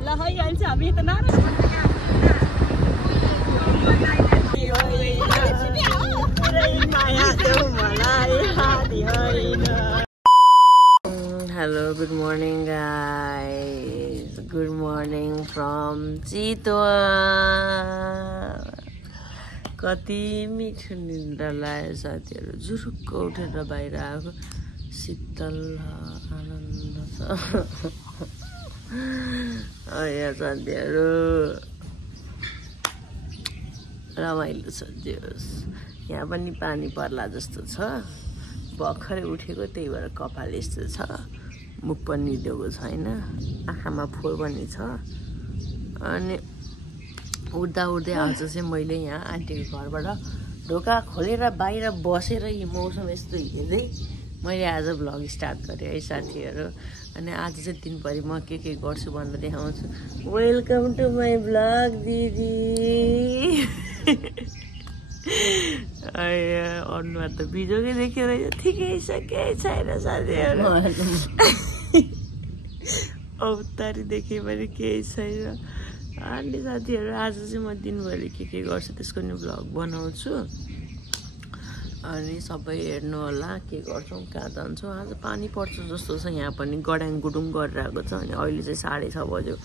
ल है अहिले हामी त Hello, good morning guys. Good morning from Chitwan. कति मिठो निद्रा लाग्यो साथीहरु जुरुक्क उठेर बाहिर आएको शीतल आनन्द छ अया साथीहरु रमाइलो छ जोस यहाँ पनि पानी पर्ला जस्तो छ भर्खरै उठेको त्यही भएर कपाल यस्तो छ मुख पनि दिएको छैन आँखामा फोर पनि छ अनि उड्दा उड्दै आज चाहिँ मैले यहाँ आन्टीको घरबाट ढोका खोलेर बाहिर बसेर यो मौसम यस्तो हेर्दै मैले आज भ्लग स्टार्ट गरेँ है साथीहरु अनि आज चाहिँ दिनभरि म के गर्छु भनेर देखाउँछु वेलकम टु माई भ्लग दिदी अनुहार त बिजोकै देखियो रहेछ ठिकै छ केही छैन साथीहरु औतारी देखे पनि केही छैन अनि साथीहरु आज चाहिँ म दिनभरि के गर्छु त्यसको नि भ्लग बनाउँछु अनि सबै हेर्नु होला के गर्छौं कहाँ जान्छौं आज पानी पर्छ जस्तो छ यहाँ पनि गडाङ गुडुङ गरिरहेको छ अनि अहिले चाहिँ 6:30 बज्यो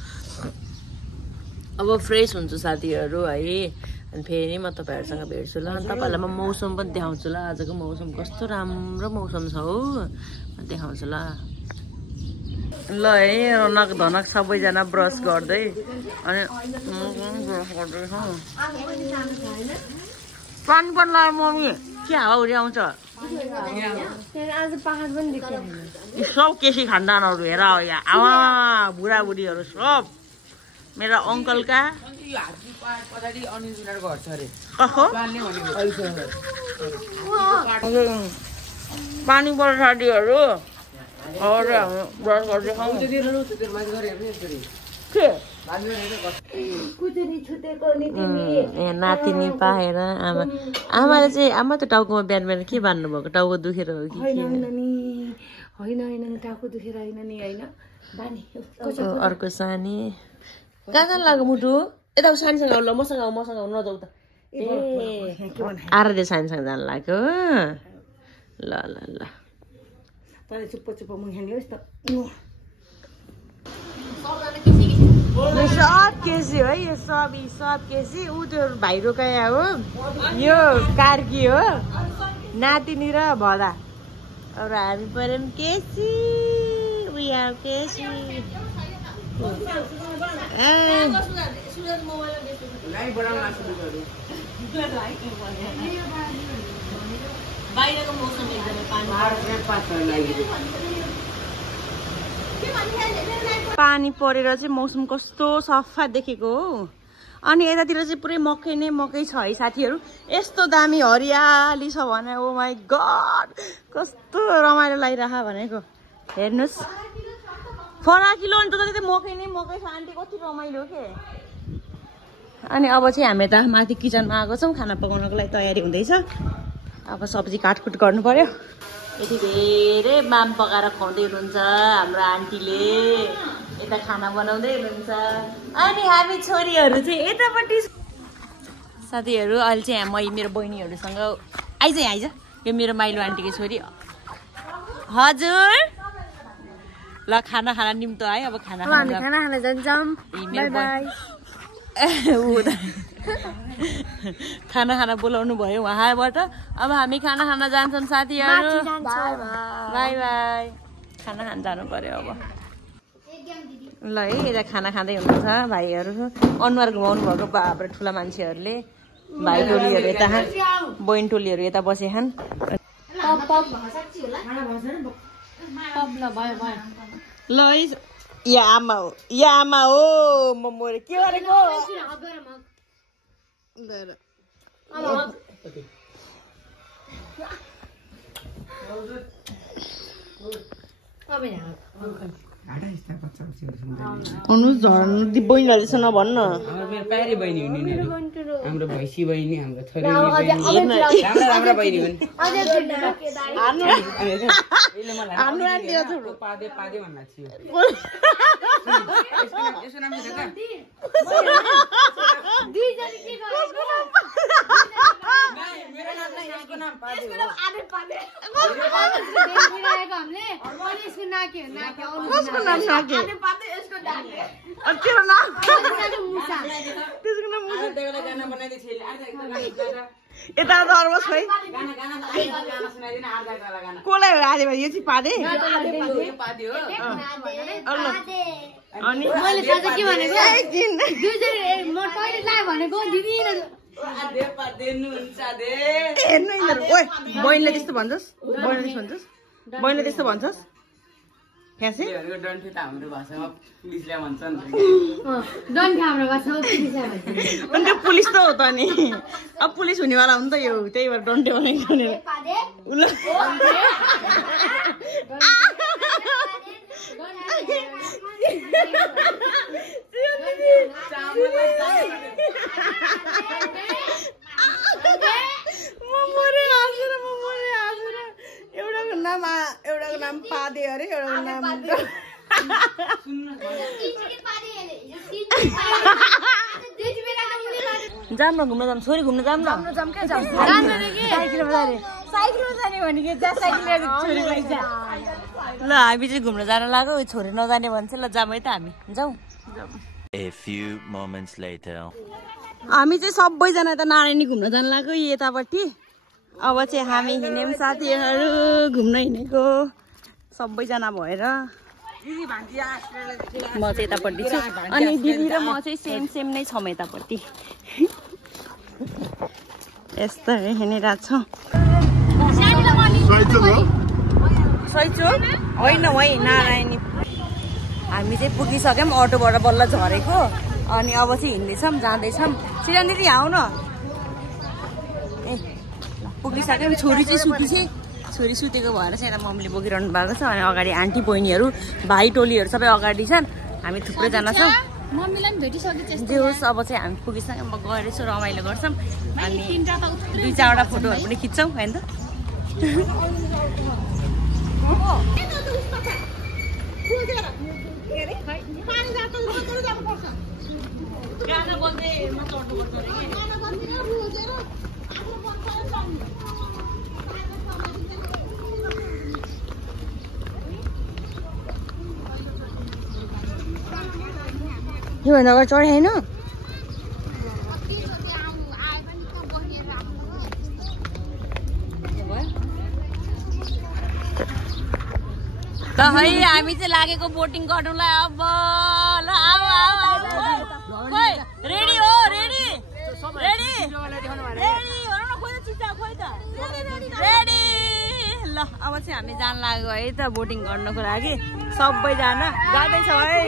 अब फ्रेश हुन्छु साथीहरु है अनि फेरि म तपाईहरुसँग भेट्छु ल अनि तपाईहरुलाई म मौसम पनि देखाउँछु ल आजको मौसम कस्तो राम्रो मौसम छ हो देखाउँछु ल ल है रनक धनक सबैजना ब्रस गर्दै अनि पानी पनि लाग्यो मम्मी के हाउरी आउँछ आज पहाड पनि देख्यो सब केसी खानदानहरु हेर यहाँ आमा बुढाबुढीहरु सब मेरा अंकलका पानी पर्छ साथीहरु नातिनी पाएर आमाले चाहिँ आमा त टाउकोमा बिहान बिहान के बान्नु भएको टाउको दुखेर हो कि होइन टाउको दुखेर होइन नि हैन बानी अर्को सानी कहाँ जान लाग्यो मुटु यता सानीसँग आउ ल मसँग आउ नजाउ त ए आराध्य सानीसँग जान लाग्यो ल ल ल तले चुप्प मुख हान्यो यस्तो सब केसी हो यो सब केसी उ त्यो भाइ रोकाया हो यो कार्की हो नातिनी र भदा अब हामी पर्यौं केसी वी आर केसी बाहिरको मौसम एकदमै पानी परेर चाहिँ मौसम कस्तो सफा देखेको हो अनि यतातिर चाहिँ पुरै मकै नै मकै छ है साथीहरु यस्तो दामी हरियाली छ भने ओ माय गॉड कस्तो रमाइलो लागिराखा भनेको हेर्नुस् फराकिलो अनि त मकै नै मकै छ आन्टी कति रमाइलो के अनि अब चाहिँ हामी त माथि किचनमा आएको छौं खाना पकाउनको लागि तयारी हुँदैछ अब सब्जी काटकुट गर्नु पर्यो यति धेरै माम पकाएर खुवाउँदै हुनुहुन्छ हाम्रो आन्टीले यता खाना बनाउँदै हुनुहुन्छ अनि हामी छोरीहरु चाहिँ यतापट्टि साथीहरु अहिले चाहिँ म मेरो बहिनीहरुसँग आइज यो मेरो माइलो आन्टीको छोरी हजुर ल खाना खाना निम्तो है अब खाना खाना जान्छौं बाइ बाइ खाना खाना बोलाउनु भयो उहाँबाट अब हामी खाना खाना जान्छौं साथीहरु बाइ बाइ खाना खान जानु पर्यो अब ल है यता खाना खाँदै हुनुहुन्छ भाइहरु अनुहार घुमाउनु भएको बाबरे ठुला मान्छेहरुले भाइ टोलीहरु यता बहिनी टोलीहरु यता बसे छन् ल या आमा हो म मोरे के गरेको अनुज झर्न बहिनीलाई त्यसो नभन्न प्यारी बहिनी हुने हाम्रो भैँसी बहिनी हाम्रो छोरी राम्रो बहिनी हुन् पादे पादे भन्नु थियो यसो नाम छ मेरो नाम नै यसको नाम पादे हो आदे पादे हामीले यसको नाके कसको नाम नाके आदे पादे यसको नाके अनि तेरो नाम मुसा त्यसको नाम मुसा देवले गाना बनाइदिए छैन यता दरबस खै गाना सुनाइदिन आधा गाना कोलाई हो आदे भाइ यो चाहिँ पादे पादे हो अनि मैले साझा के भनेको एकदिन म टोइलेट लाए भनेको दिदी आदे पादे नुन्छ दे हेर्नु यिनीहरु ओइ बहिनीले त्यस्तो भन्छस् बहिनीले त्यस्तो भन्छस् क्यासे यिनीहरुको डन्ठी त हाम्रो भाषामा पुलिसले भन्छन् डन्ठी हाम्रो भाषामा पुलिसले भन्छ अनि त्यो पुलिस त हो त नि अब पुलिस हुनेवाला हो नि त यो त्यही भएर डन्ठी भनेको नि एउटाको नाम पादे अरे एउटाको नाम जाम न घुम्न जाम छोरी घुम्न जाम न साइकलमा जाने भनेको जा साइकल छोरीलाई जा ल हामी चाहिँ घुम्न जान लाग्यो छोरी नजाने भन्छ ल जाम है त हामी जाउँ A few moments later. हामी चाहिँ सबैजना त नारायणी घुम्न जान लाग्यो यतापट्टि अब चाहिँ हामी हिँड्यौँ साथीहरू घुम्न हिँडेको सबैजना भएर म चाहिँ यतापट्टि छु अनि दिदी र म चाहिँ सेम नै छौँ यतापट्टि यस्तो हिँडिरहेको छौँ सैचोक होइन वही नारायणी हामी चाहिँ पुगिसक्यौँ अटोबाट बल्ल झरेको अनि अब चाहिँ हिँड्दैछौँ जाँदैछौँ सिरान दिदी आऊ न ए पुगिसक्यौँ छोरी चाहिँ छोरी सुतेको भएर चाहिँ यता मम्मीले बोकिरहनु भएको छ अनि अगाडि आन्टी बहिनीहरू भाइ टोलीहरू सबै अगाडि छन् हामी थुप्रैजना छौँ जे होस् अब चाहिँ हामी पुगिसक्यौँ अब गएर यसो रमाइलो गर्छौँ अनि 2-4वटा फोटोहरू पनि खिच्छौँ होइन त योभन्दा अगाडि चढे होइन ल है हामी चाहिँ लागेको बोटिङ गर्नुलाई अब ल रेडी हो रेडी रेडी रेडी ल अब चाहिँ हामी जान लाग्यो है त बोटिङ गर्नको लागि सबैजना जाँदैछ है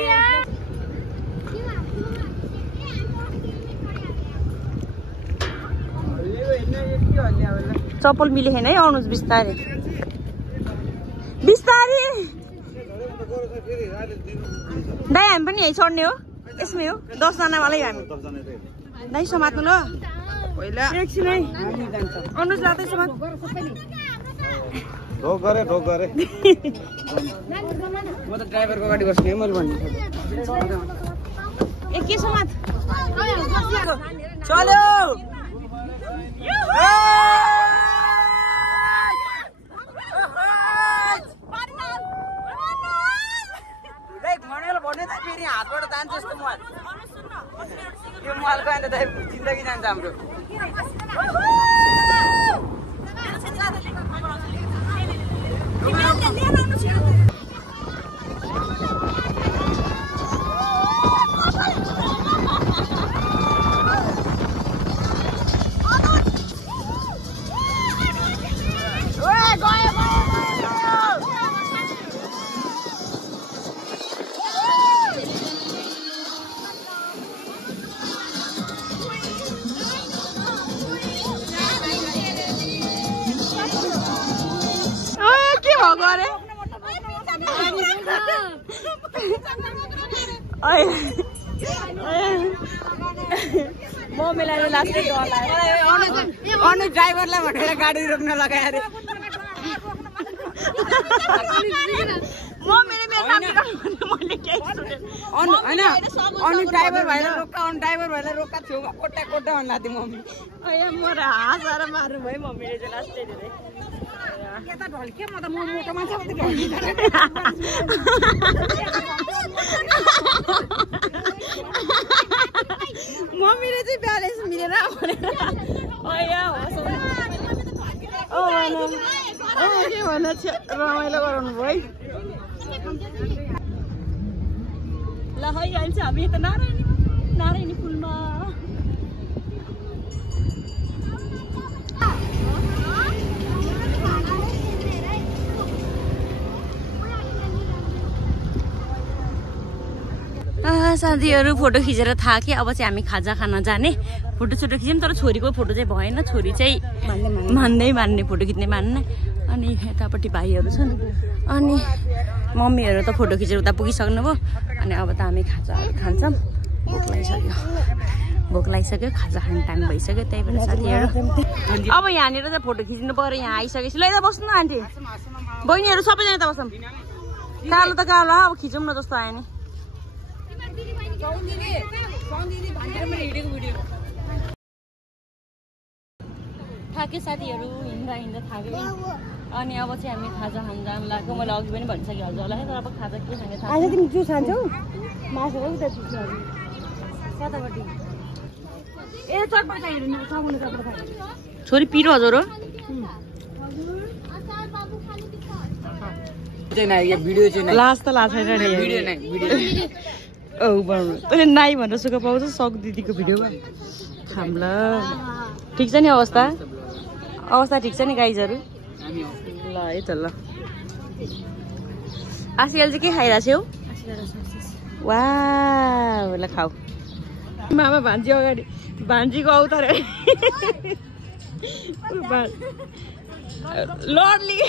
चप्पल मिले छैन है अनुज बिस्तारै बिस्तारै दाइ हामी पनि यहीँ चढ्ने हो यसमै हो 10 जना वालै हामी दाइ समात्नु ल पहिला एकछिन है अनुज लाँदै समात ढोक गरे म त ड्राइभरको गाडी बस्ने मैले भन्नु ए के समात चल्यो हातबाट जान्छ यस्तो मोबाइल यो मोबाइल गयो भने त जिन्दगी जान्छ हाम्रो मम्मीलाई लास्टै डर लाग्यो अनु ड्राइभरलाई भनेर गाडी रोक्न लगायो अरे मम्मीले मेरो नाम मैले केही सुनेँ होइन अनु ड्राइभर भएर रोक्का छेउमा कोट्टा भन्नु लाग्थ्यो मम्मी म र हाँसेर मार्नु भयो मम्मीले चाहिँ लास्टै धेरै यता ढल्के म त मोटो मान्छे मात्रै ढल्किन्छ मम्मीले चाहिँ ब्यालेन्स मिलेन के भन्नु रमाइलो गराउनु भयो है ल है अहिले चाहिँ हामी यता नारायणी पुलमा साथीहरू फोटो खिचेर थाके अब चाहिँ हामी खाजा खान जाने फोटो खिच्यौँ तर छोरीको फोटो चाहिँ भएन छोरी चाहिँ मान्ने फोटो खिच्ने मान्ने अनि यतापट्टि भाइहरू छन् अनि मम्मीहरू त फोटो खिचेर उता पुगिसक्नु भयो अनि अब त हामी खाजाहरू खान्छौँ भोक लागिसक्यो खाजा खाने टाइम भइसक्यो त्यही भएर साथीहरू अब यहाँनिर चाहिँ फोटो खिच्नु पऱ्यो यहाँ आइसकेपछि ल यता बस्नु न आन्टी बहिनीहरू सबैजना यता बस्छौँ कालो त कालो अब खिचौँ न जस्तो आयो नि थाके साथीहरू हिँड्दा थाक्यो अनि अब चाहिँ हामी खाजा खान जानु लाग्यो मैले अघि पनि भनिसकेँ हजुरलाई तर अब खाजा के खाने थाहा तिमी जुस खान्छौ मासु हो कि त जुस कतापट्टि ए चटपट हेर्नु सामुने चटपट खायो छोरी पिरो हजुर हो लास्ट त लास्ट छैन तैँले नाइ भनेर सुख पाउँछ सक दिदीको भिडियो खाम्ला ठिक छ नि अवस्था ठिक छ नि गाइजहरू ल है त ल आसियल चाहिँ के खाइरहेको छौ वाह ल खाऊ मामा भान्जी अगाडि भान्जीको अवतार लडली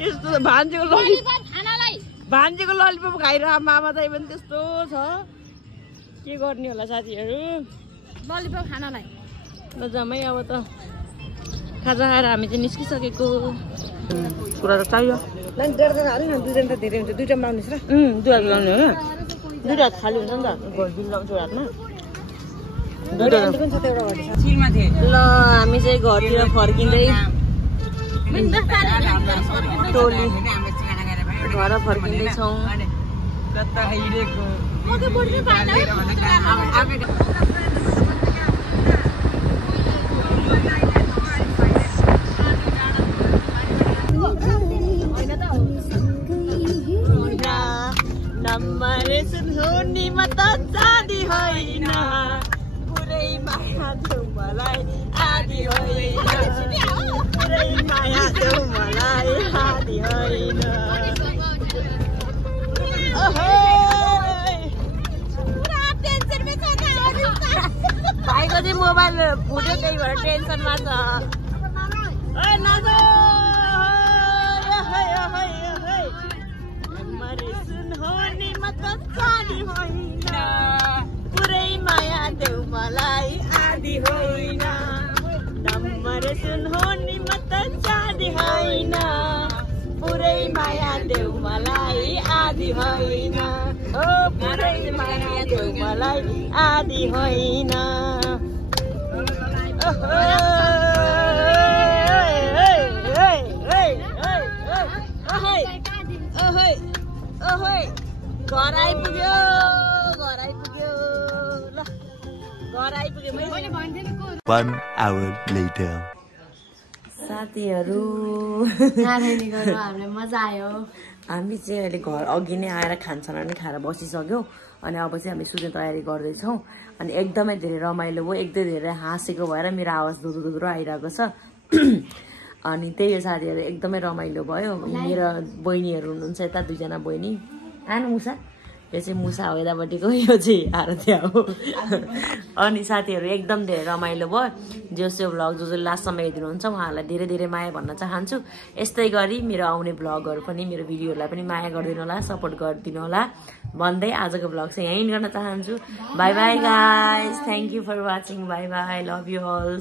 यस्तो भान्जीको ललिपप खाइरह मामा चाहिँ पनि त्यस्तो छ के गर्ने होला साथीहरू ललिपप खानालाई ल जम्मै अब त खाजा खाएर हामी चाहिँ निस्किसकेको कुरा त चाहियो दुईजना त धेरै हुन्छ दुईटा लाउनुहोस् र दुई हात लाउने हो दुईटा हात खाली हुन्छ नि त घर बिल लाउँछु हातमा ल हामी चाहिँ घरतिर फर्किँदै टोली घर फर्किँदैछौँ नम्बर सुन्नु म त चाँदी होइन पुरै माया देऊ मलाई आदि होइन पुरै माया देऊ मलाई आदि होइन भाइको चाहिँ मोबाइल फुट्यो त्यही भएर टेन्सनमा छ पुरै माया देऊ मलाई आदि होइन नम्बर सुन्हो नि म त चाँदी होइन पुरै माया देऊ मलाई आदि होइन ओ पुरै माया देऊ मलाई आदि होइन घर आइपुग्यो ल घर आइपुग्यो 1 hour later साथीहरू हामीलाई मजा आयो हामी चाहिँ अहिले घर अघि नै आएर खानसाना पनि खाएर बसिसक्यौँ अनि अब चाहिँ हामी सुत्ने तयारी गर्दैछौँ अनि एकदमै धेरै रमाइलो भयो एकदमै धेरै हाँसेको भएर मेरो आवाज दुधुरो आइरहेको छ अनि त्यही हो साथीहरू एकदमै रमाइलो भयो मेरो बहिनीहरू हुनुहुन्छ यता दुईजना बहिनी आनु मुसा यो चाहिँ मुसा हो यतापट्टिको, यो चाहिँ आरत्या हो। अनि साथीहरू एकदम धेरै रमाइलो भयो। जो भ्लग जो लास्टसम्म हेरिदिनुहुन्छ उहाँहरूलाई धेरै धेरै माया भन्न चाहन्छु। यस्तै गरी मेरो आउने भ्लगहरू पनि मेरो भिडियोहरूलाई पनि माया गरिदिनु होला, सपोर्ट गरिदिनु होला भन्दै आजको भ्लग चाहिँ यहीँ गर्न चाहन्छु। Bye bye guys, thank you for watching, bye bye, love you all.